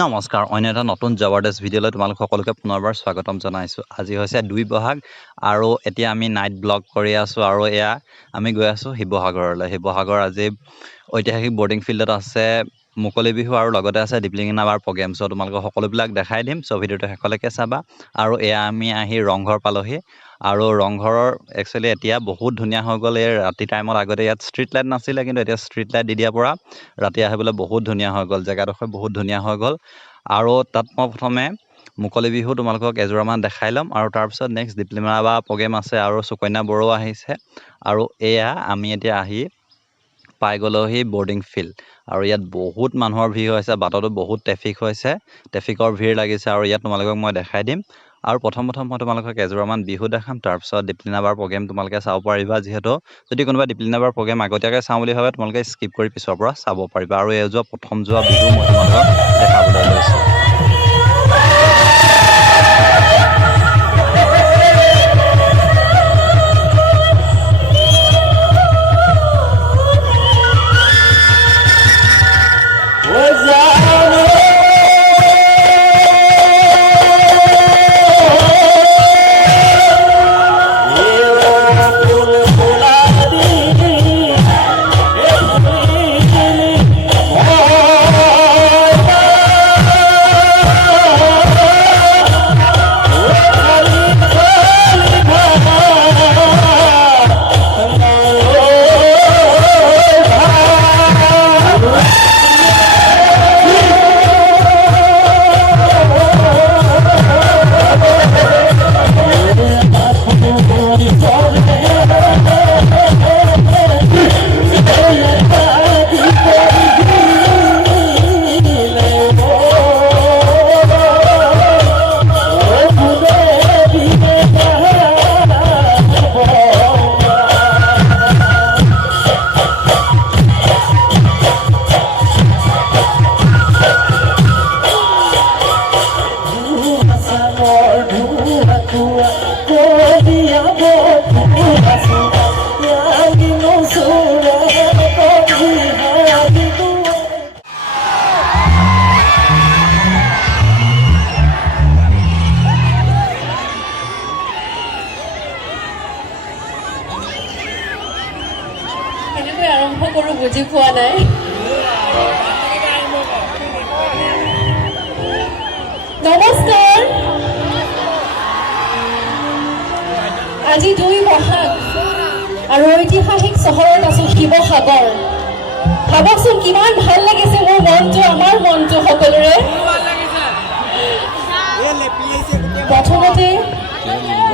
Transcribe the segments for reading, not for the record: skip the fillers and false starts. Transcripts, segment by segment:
নমস্কাৰ অন্য এটা নতুন জবৰদস্ত ভিডিঅ'লৈ তোমালোক সকলোকে পুনৰবাৰ স্বাগতম জনাইছোঁ। আজি হৈছে 2 বহাগ আৰু এতিয়া আমি নাইট ব্লগ কৰি আছোঁ আৰু এয়া আমি গৈ আছোঁ শিৱসাগৰলৈ। শিৱসাগৰ আজি ঐতিহাসিক বৰ্ডিং ফিল্ডত আছে মুকলি বিহু আৰু লগতে আছে দীপলিঙা নামৰ প্ৰগ্ৰেম। চ' তোমালোকক সকলোবিলাক দেখাই দিম। চ' ভিডিঅ'টো শেষলৈকে চাবা। আৰু এয়া আমি আহি ৰংঘৰ পালোহি আৰু ৰংঘৰৰ একচুৱেলি এতিয়া বহুত ধুনীয়া হৈ গ'ল। এই ৰাতি টাইমত আগতে ইয়াত ষ্ট্ৰীট লাইট নাছিলে, কিন্তু এতিয়া ষ্ট্ৰীট লাইট দি দিয়াৰ পৰা ৰাতি আহিবলৈ বহুত ধুনীয়া হৈ গ'ল। জেগাডোখৰ বহুত ধুনীয়া হৈ গ'ল আৰু তাত মই প্ৰথমে মুকলি বিহু তোমালোকক এযোৰামান দেখাই ল'ম আৰু তাৰপিছত নেক্সট দীপলিঙা বা প্ৰগ্ৰেম আছে আৰু সুকন্যা বড়ো আহিছে। আৰু এয়া আমি এতিয়া আহি পাই গ'লোহি বৰ্ডিং ফিল্ড আৰু ইয়াত বহুত মানুহৰ ভিৰ হৈছে। বাটতো বহুত ট্ৰেফিক হৈছে, ট্ৰেফিকৰ ভিৰ লাগিছে আৰু ইয়াত তোমালোকক মই দেখাই দিম। আৰু প্ৰথম মই তোমালোকক এযোৰামান বিহু দেখাম, তাৰপিছত দীপলিঙা বাৰ প্ৰগ্ৰেম তোমালোকে চাব পাৰিবা। যিহেতু যদি কোনোবা দীপলিঙা বাৰ প্ৰগ্ৰেম আগতীয়াকৈ চাওঁ বুলি ভাবে তোমালোকে স্কিপ কৰি পিছৰ পৰা চাব পাৰিবা। আৰু এযোৱা প্ৰথম যোৱা বিহু মই তোমালোকক দেখাবলৈ লৈছোঁ। আৰম্ভ কৰোঁ বুজি পোৱা নাই। নমস্কাৰ। আজি 2 বহাগ আৰু ঐতিহাসিক চহৰত আছোঁ শিৱসাগৰ। ভাবকচোন কিমান ভাল লাগিছে মোৰ মনটো, আমাৰ মনটো সকলোৰে। প্ৰথমতে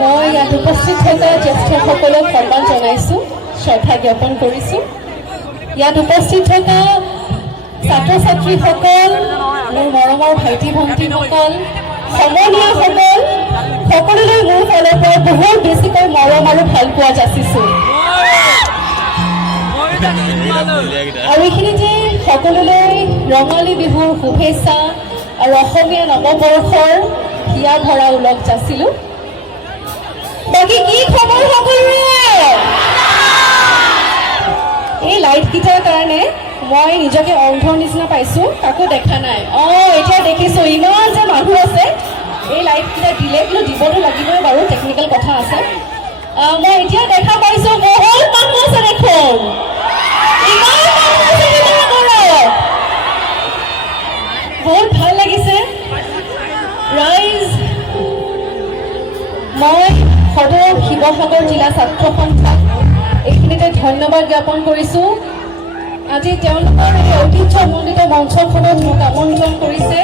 মই ইয়াত উপস্থিত থকা জ্যেষ্ঠসকলক সন্মান জনাইছোঁ, শ্ৰদ্ধা জ্ঞাপন কৰিছোঁ। ইয়াত উপস্থিত থকা ছাত্ৰ ছাত্ৰীসকল, মোৰ মৰমৰ ভাইটি ভণ্টিসকল, সমনীয়াসকল, সকলোলৈ মোৰ ফালৰ পৰা বহুত বেছিকৈ মৰম আৰু ভাল পোৱা যাচিছোঁ। আৰু এইখিনিতে সকলোলৈ ৰঙালী বিহুৰ শুভেচ্ছা আৰু অসমীয়া নৱবৰ্ষৰ হিয়া ভৰা ওলগ যাচিলোঁ। বাকী কি খবৰ সকলোৰে? এই লাইটকেইটাৰ কাৰণে মই নিজকে অন্ধৰ নিচিনা পাইছোঁ, কাকো দেখা নাই। এতিয়া দেখিছোঁ ইমান যে মানুহ আছে। এই লাইটকেইটা দিলে কিন্তু দিবতো লাগিবই বাৰু, টেকনিকেল কথা আছে। মই এতিয়া দেখা পাইছোঁ বহুত মানুহ আছে দেখোন, ইমান মানুহ আছে শিৱসাগৰত। বহুত ভাল লাগিছে ৰাইজ। মই সদৌ শিৱসাগৰ জিলা ছাত্ৰ সন্থাক এইখিনিতে ধন্যবাদ জ্ঞাপন কৰিছোঁ। আজি তেওঁলোকৰ এই ঐতিহ্যমণ্ডিত মঞ্চখনত মোক আমন্ত্ৰণ কৰিছে।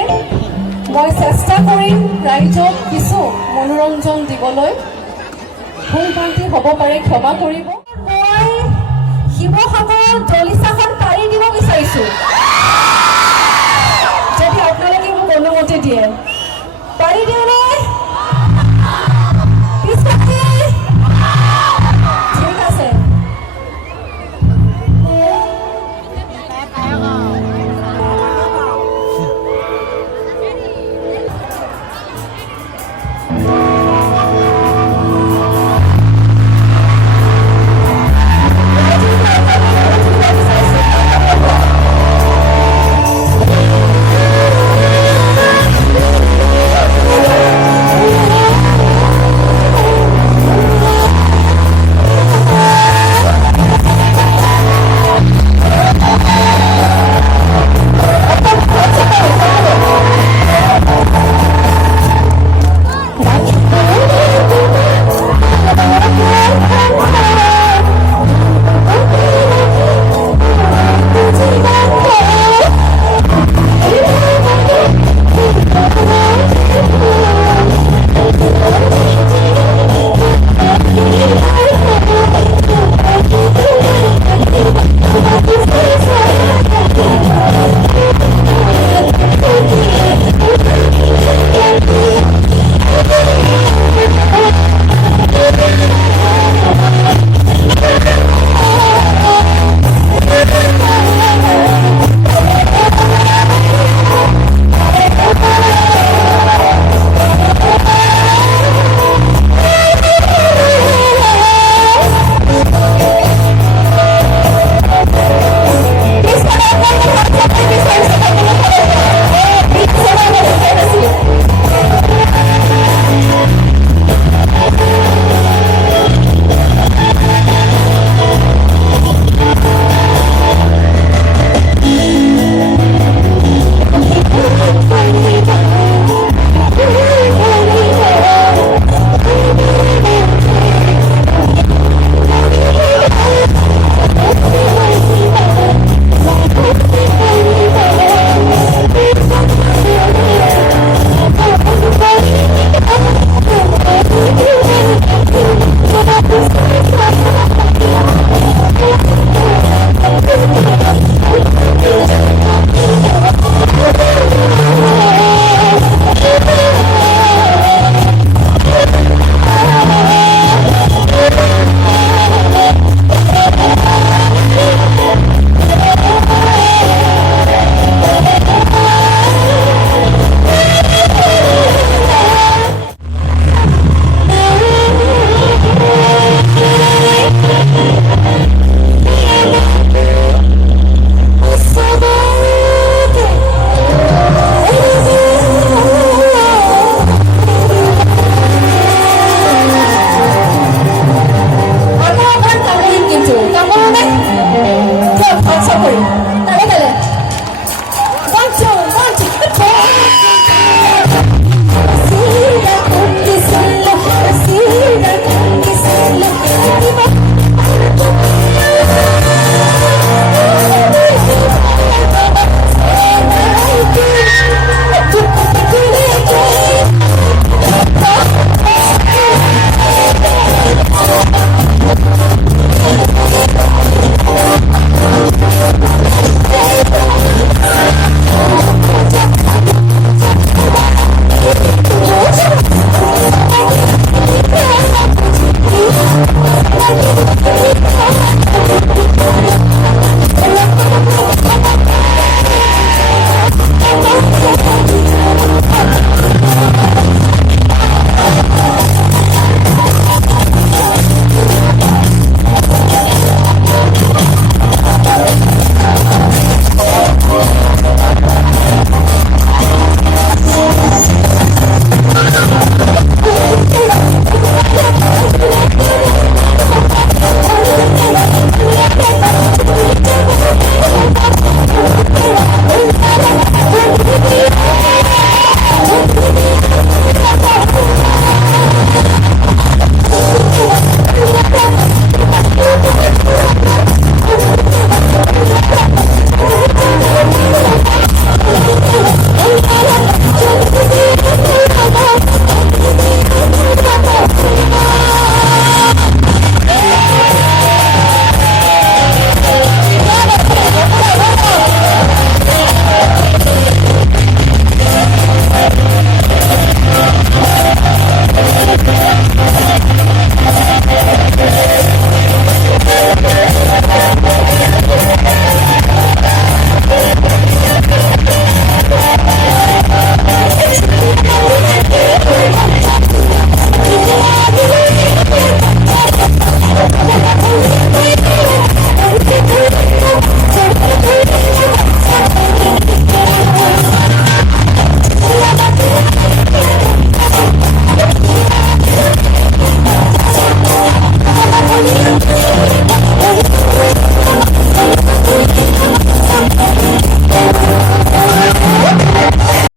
মই চেষ্টা কৰিম ৰাইজক কিছু মনোৰঞ্জন দিবলৈ। ভুল ভ্ৰান্তি হ'ব পাৰে, ক্ষমা কৰিব। মই শিৱসাগৰৰ দলিচাখন পাৰি দিব বিচাৰিছোঁ।